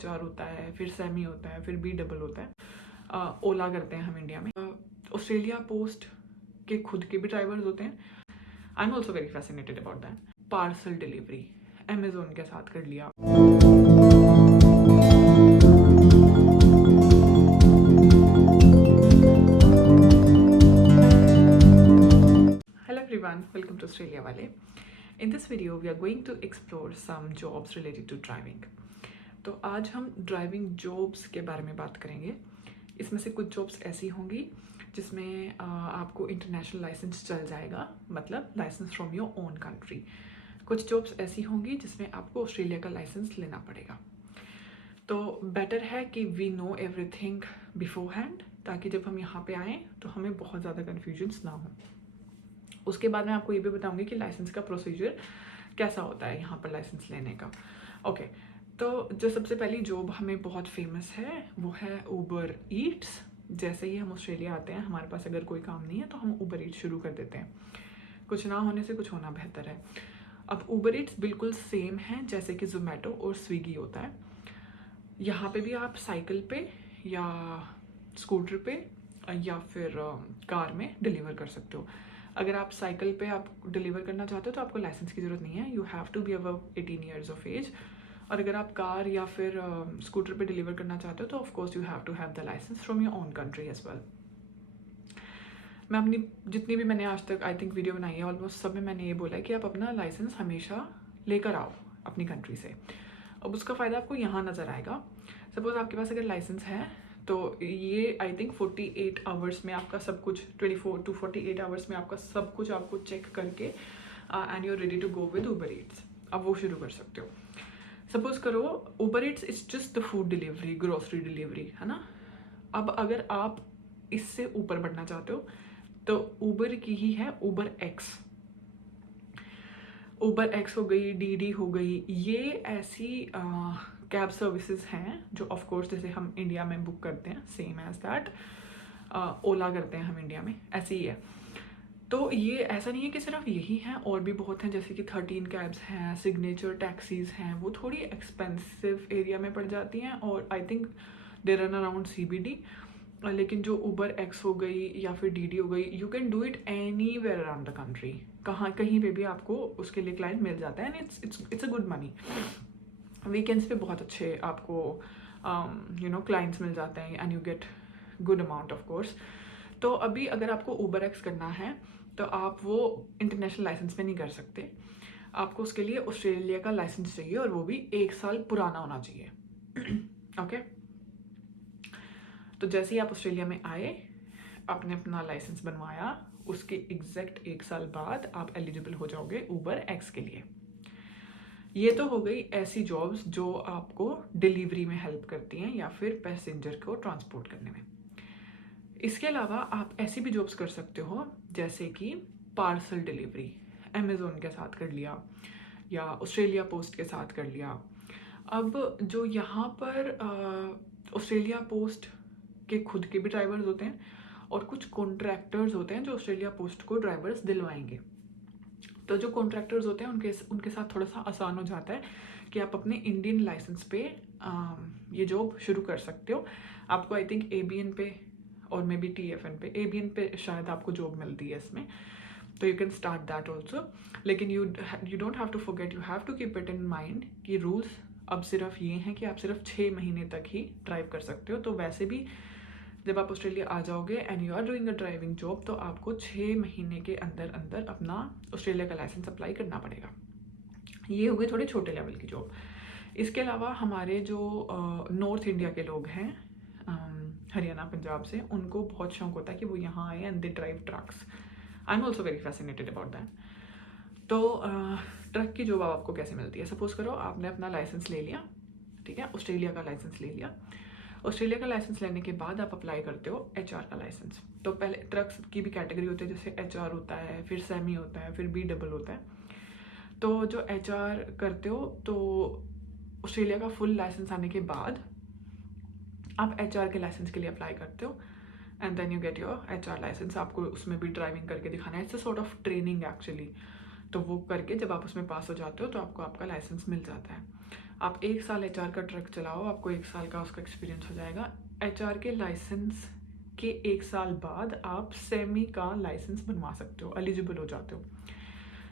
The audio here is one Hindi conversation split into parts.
HR होता है, फिर सेमी होता है, फिर B डबल होता है। ओला करते हैं हम इंडिया में। ऑस्ट्रेलिया पोस्ट के खुद के भी ड्राइवर्स होते हैं। I am also very fascinated about that. Parcel delivery Amazon के साथ कर लिया। Hello everyone, welcome to Australia Wale. In this video, we are going to explore some jobs related to driving. तो आज हम ड्राइविंग जॉब्स के बारे में बात करेंगे। इसमें से कुछ जॉब्स ऐसी होंगी जिसमें आपको इंटरनेशनल लाइसेंस चल जाएगा, मतलब license from your own country. कुछ जॉब्स ऐसी होंगी जिसमें आपको ऑस्ट्रेलिया का लाइसेंस लेना पड़ेगा। तो बेटर है कि we know everything beforehand, ताकि जब हम यहाँ पे आएँ तो हमें बहुत ज़्यादा कन्फ्यूजन्स ना हो। उसके बाद मैं आपको ये भी बताऊंगी कि लाइसेंस का प्रोसीजर कैसा होता है यहाँ पर लाइसेंस लेने का। ओके, तो जो सबसे पहली जॉब हमें बहुत फेमस है वो है ऊबर ईट्स। जैसे ही हम ऑस्ट्रेलिया आते हैं, हमारे पास अगर कोई काम नहीं है तो हम ऊबर ईट्स शुरू कर देते हैं। कुछ ना होने से कुछ होना बेहतर है। अब ऊबर ईट्स बिल्कुल सेम है जैसे कि जोमेटो और स्विगी होता है। यहाँ पे भी आप साइकिल पे या स्कूटर पे या फिर कार में डिलीवर कर सकते हो। अगर आप साइकिल पे आप डिलीवर करना चाहते हो तो आपको लाइसेंस की ज़रूरत नहीं है। You have to be above 18 years of age. और अगर आप कार या फिर स्कूटर पे डिलीवर करना चाहते हो तो of course you have to have the license from your own country as well. मैं अपनी जितनी भी मैंने आज तक आई थिंक वीडियो बनाई है, ऑलमोस्ट सब में मैंने ये बोला है कि आप अपना लाइसेंस हमेशा लेकर आओ अपनी कंट्री से। अब उसका फ़ायदा आपको यहाँ नज़र आएगा। सपोज़ आपके पास अगर लाइसेंस है तो ये आई थिंक 48 आवर्स में आपका सब कुछ, 24 to 48 आवर्स में आपका सब कुछ आपको चेक करके and you are ready to go with Uber Eats. अब वो शुरू कर सकते हो। सपोज करो Uber Eats is just the food delivery, grocery delivery, है ना। अब अगर आप इससे ऊपर बढ़ना चाहते हो तो ऊबर की ही है ऊबर एक्स। ऊबर एक्स हो गई, डीडी हो गई, ये ऐसी कैब सर्विसेज हैं जो ऑफ कोर्स जैसे हम इंडिया में बुक करते हैं, सेम एज दैट ओला करते हैं हम इंडिया में, ऐसे ही है। तो ये ऐसा नहीं है कि सिर्फ यही हैं, और भी बहुत हैं, जैसे कि 13 कैब्स हैं, सिग्नेचर टैक्सीज हैं। वो थोड़ी एक्सपेंसिव एरिया में पड़ जाती हैं और I think they run around CBD। लेकिन जो ऊबर एक्स हो गई या फिर डीडी हो गई, you can do it anywhere around the country. कहीं पे भी आपको उसके लिए क्लाइंट मिल जाता है and it's a good money. Weekends पे बहुत अच्छे आपको क्लाइंट्स मिल जाते हैं and you get good amount of course. तो अभी अगर आपको ऊबर एक्स करना है तो आप वो इंटरनेशनल लाइसेंस पे नहीं कर सकते। आपको उसके लिए ऑस्ट्रेलिया का लाइसेंस चाहिए और वो भी 1 साल पुराना होना चाहिए। ओके, तो जैसे ही आप ऑस्ट्रेलिया में आए, आपने अपना लाइसेंस बनवाया, उसके एग्जैक्ट 1 साल बाद आप एलिजिबल हो जाओगे ऊबर एक्स के लिए। ये तो हो गई ऐसी जॉब्स जो आपको डिलीवरी में हेल्प करती हैं या फिर पैसेंजर को ट्रांसपोर्ट करने में। इसके अलावा आप ऐसी भी जॉब्स कर सकते हो जैसे कि पार्सल डिलीवरी अमेजोन के साथ कर लिया या ऑस्ट्रेलिया पोस्ट के साथ कर लिया। अब जो यहाँ पर ऑस्ट्रेलिया पोस्ट के खुद के भी ड्राइवर्स होते हैं और कुछ कॉन्ट्रैक्टर्स होते हैं जो ऑस्ट्रेलिया पोस्ट को ड्राइवर्स दिलवाएंगे। तो जो कॉन्ट्रैक्टर्स होते हैं उनके साथ थोड़ा सा आसान हो जाता है कि आप अपने इंडियन लाइसेंस पे ये जॉब शुरू कर सकते हो। आपको आई थिंक ABN पे और मे बी TFN पे, ABN पे शायद आपको जॉब मिलती है इसमें, तो you can start that also. लेकिन you don't have to forget, you have to keep it in mind कि रूल्स अब सिर्फ ये हैं कि आप सिर्फ 6 महीने तक ही ड्राइव कर सकते हो। तो वैसे भी जब आप ऑस्ट्रेलिया आ जाओगे and you are doing a driving job तो आपको 6 महीने के अंदर अंदर अपना ऑस्ट्रेलिया का लाइसेंस अप्लाई करना पड़ेगा। ये हो गई थोड़े छोटे लेवल की जॉब। इसके अलावा हमारे जो नॉर्थ इंडिया के लोग हैं, हरियाणा पंजाब से, उनको बहुत शौक होता है कि वो यहाँ आए and they drive trucks. I am also very fascinated about that. तो ट्रक की जॉब आपको कैसे मिलती है? सपोज करो आपने अपना लाइसेंस ले लिया, ठीक है, ऑस्ट्रेलिया का लाइसेंस ले लिया। ऑस्ट्रेलिया का लाइसेंस लेने के बाद आप अप्लाई करते हो HR का लाइसेंस। तो पहले ट्रक्स की भी कैटेगरी होती है, जैसे HR होता है, फिर सेमी होता है, फिर B डबल होता है। तो जो HR करते हो तो ऑस्ट्रेलिया का फुल लाइसेंस आने के बाद आप HR के लाइसेंस के लिए अप्लाई करते हो and then you get your HR license. आपको उसमें भी ड्राइविंग करके दिखाना है, it's a sort of training actually. तो वो करके जब आप उसमें पास हो जाते हो तो आपको आपका लाइसेंस मिल जाता है। आप 1 साल HR का ट्रक चलाओ, आपको 1 साल का उसका एक्सपीरियंस हो जाएगा। HR के लाइसेंस के 1 साल बाद आप सेमी का लाइसेंस बनवा सकते हो, एलिजिबल हो जाते हो।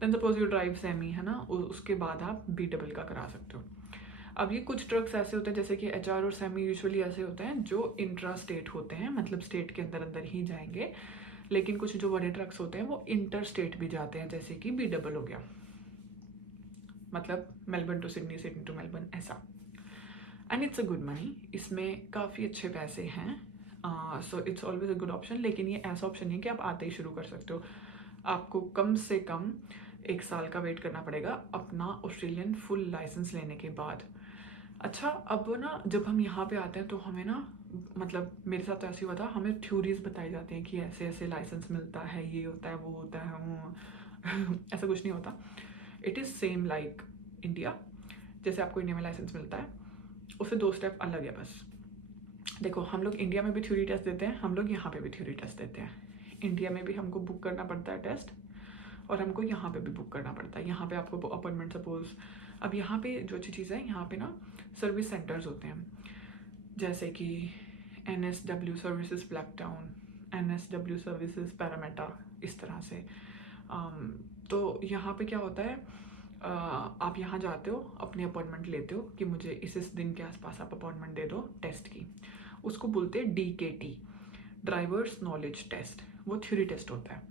Then suppose you drive semi, है ना, उसके बाद आप B का करा सकते हो। अब ये कुछ ट्रक्स ऐसे होते हैं जैसे कि HR और सेमी यूजुअली ऐसे होते हैं जो इंट्रा स्टेट होते हैं, मतलब स्टेट के अंदर अंदर ही जाएंगे। लेकिन कुछ जो बड़े ट्रक्स होते हैं वो इंटर स्टेट भी जाते हैं, जैसे कि B हो गया, मतलब Melbourne to Sydney, Sydney to Melbourne, ऐसा। And it's a good money, इसमें काफ़ी अच्छे पैसे हैं, so it's always a good option. लेकिन ये ऐसा ऑप्शन नहीं है कि आप आते ही शुरू कर सकते हो। आपको कम से कम 1 साल का वेट करना पड़ेगा अपना ऑस्ट्रेलियन फुल लाइसेंस लेने के बाद। अच्छा, अब ना जब हम यहाँ पे आते हैं तो हमें ना, मतलब मेरे साथ तो ऐसे हुआ था, हमें थ्योरीज बताई जाती हैं कि ऐसे ऐसे लाइसेंस मिलता है, ये होता है, वो होता है, वो ऐसा कुछ नहीं होता। It is same like India, जैसे आपको इंडिया में लाइसेंस मिलता है, उससे 2 स्टेप अलग है बस। देखो, हम लोग इंडिया में भी थ्योरी टेस्ट देते हैं, हम लोग यहाँ पे भी थ्योरी टेस्ट देते हैं। इंडिया में भी हमको बुक करना पड़ता है टेस्ट, और हमको यहाँ पे भी बुक करना पड़ता है। यहाँ पे आपको अपॉइंटमेंट, सपोज अब यहाँ पे जो अच्छी चीज़ है, यहाँ पे ना सर्विस सेंटर्स होते हैं, जैसे कि NSW services black town, NSW services Parramatta, इस तरह से। तो यहाँ पे क्या होता है, आप यहाँ जाते हो, अपनी अपॉइंटमेंट लेते हो कि मुझे इस दिन के आसपास आप अपॉइंटमेंट दे दो टेस्ट की। उसको बोलते हैं DKT, ड्राइवर्स नॉलेज टेस्ट। वो थ्योरी टेस्ट होता है।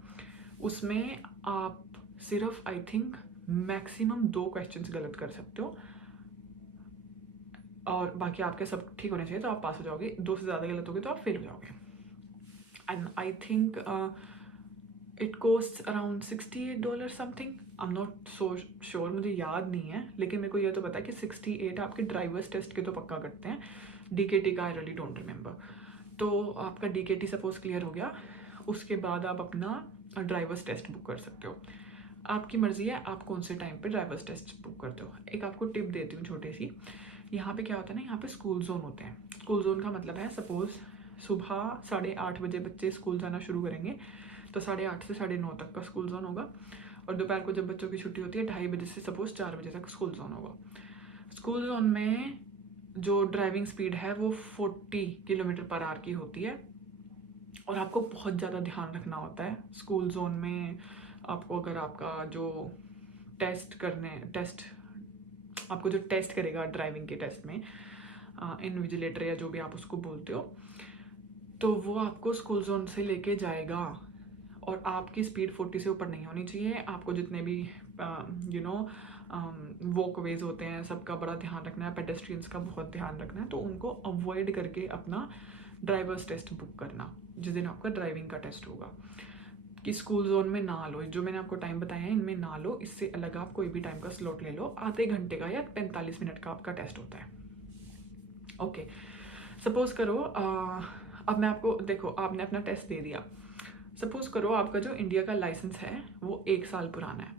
उसमें आप सिर्फ आई थिंक मैक्सिमम 2 क्वेश्चंस गलत कर सकते हो, और बाकी आपके सब ठीक होने चाहिए तो आप पास हो जाओगे। 2 से ज़्यादा गलत होगे तो आप फेल हो जाओगे। And I think it cost around $68 something, I am not so sure, मुझे याद नहीं है, लेकिन मेरे को ये तो पता है कि 68 आपके ड्राइवर्स टेस्ट के तो पक्का करते हैं। DKT का आई रियली डोंट रिमेंबर। तो आपका DKT सपोज क्लियर हो गया, उसके बाद आप अपना ड्राइवर्स टेस्ट बुक कर सकते हो। आपकी मर्जी है आप कौन से टाइम पे ड्राइवर्स टेस्ट बुक करते हो। एक आपको टिप देती हूँ छोटी सी। यहाँ पे क्या होता है ना, यहाँ पे स्कूल जोन होते हैं। स्कूल जोन का मतलब है, सपोज सुबह 8:30 बजे बच्चे स्कूल जाना शुरू करेंगे, तो 8:30 से 9:30 तक का स्कूल जोन होगा। और दोपहर को जब बच्चों की छुट्टी होती है 2:30 बजे से सपोज 4 बजे तक स्कूल जोन होगा। स्कूल जोन में जो ड्राइविंग स्पीड है वो 40 km/h की होती है, और आपको बहुत ज़्यादा ध्यान रखना होता है स्कूल जोन में। आपको अगर आपका जो आपको जो टेस्ट करेगा ड्राइविंग के टेस्ट में, इनविजिलेटर या जो भी आप उसको बोलते हो, तो वो आपको स्कूल जोन से लेके जाएगा, और आपकी स्पीड 40 से ऊपर नहीं होनी चाहिए। आपको जितने भी वॉकवेज होते हैं सबका बड़ा ध्यान रखना है, पेडेस्ट्रियंस का बहुत ध्यान रखना है, तो उनको अवॉइड करके अपना ड्राइवर्स टेस्ट बुक करना जिस दिन आपका ड्राइविंग का टेस्ट होगा। कि स्कूल जोन में ना लो, जो मैंने आपको टाइम बताया है इनमें ना लो, इससे अलग आप कोई भी टाइम का स्लॉट ले लो। आधे घंटे का या 45 मिनट का आपका टेस्ट होता है। ओके, सपोज करो अब मैं आपको, देखो आपने अपना टेस्ट दे दिया। सपोज करो आपका जो इंडिया का लाइसेंस है वो 1 साल पुराना है।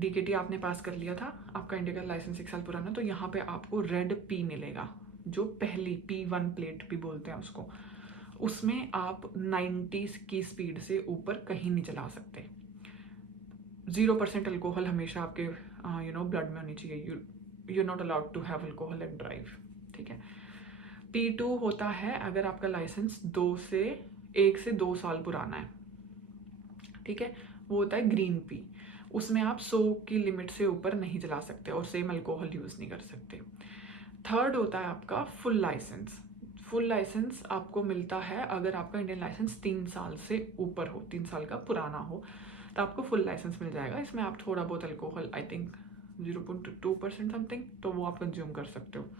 DKT आपने पास कर लिया था, आपका इंडिया का लाइसेंस 1 साल पुराना, तो यहाँ पे आपको रेड P मिलेगा, जो पहली P1 प्लेट भी बोलते हैं उसको। उसमें आप 90 की स्पीड से ऊपर कहीं नहीं चला सकते। 0% अल्कोहल हमेशा आपके ब्लड में होनी चाहिए। You not allowed to have alcohol and drive, ठीक है। P2 होता है अगर आपका लाइसेंस 1 से 2 साल पुराना है, ठीक है, वो होता है ग्रीन P। उसमें आप 100 की लिमिट से ऊपर नहीं चला सकते, और सेम अल्कोहल यूज़ नहीं कर सकते। थर्ड होता है आपका फुल लाइसेंस। फुल लाइसेंस आपको मिलता है अगर आपका इंडियन लाइसेंस 3 साल से ऊपर हो, 3 साल का पुराना हो, तो आपको फुल लाइसेंस मिल जाएगा। इसमें आप थोड़ा बहुत अल्कोहल, आई थिंक 0.2% समथिंग, तो वो आप कंज्यूम कर सकते हो।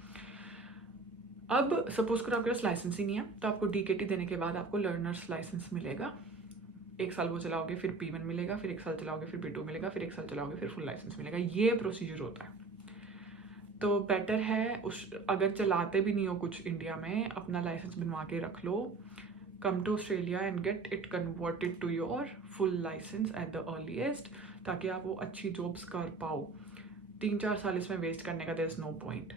अब सपोज करो आपके पास लाइसेंस ही नहीं है, तो आपको DKT देने के बाद आपको लर्नर्स लाइसेंस मिलेगा। 1 साल वो चलाओगे, फिर P1 मिलेगा, फिर 1 साल चलाओगे, फिर P2 मिलेगा, फिर 1 साल चलाओगे, फिर फुल लाइसेंस मिलेगा। ये प्रोसीजर होता है। तो बेटर है अगर चलाते भी नहीं हो कुछ इंडिया में, अपना लाइसेंस बनवा के रख लो। Come to Australia and get it converted to your full licence at the earliest, ताकि आप वो अच्छी जॉब्स कर पाओ। 3-4 साल इसमें वेस्ट करने का there is no point.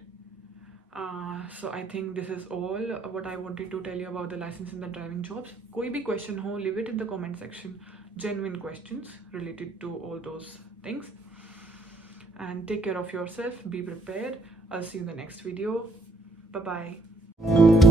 So I think this is all what I wanted to tell you about the license and the driving jobs. कोई भी question हो, leave it in the comment section. Genuine questions related to all those things. and take care of yourself. Be prepared. I'll see you in the next video. Bye bye.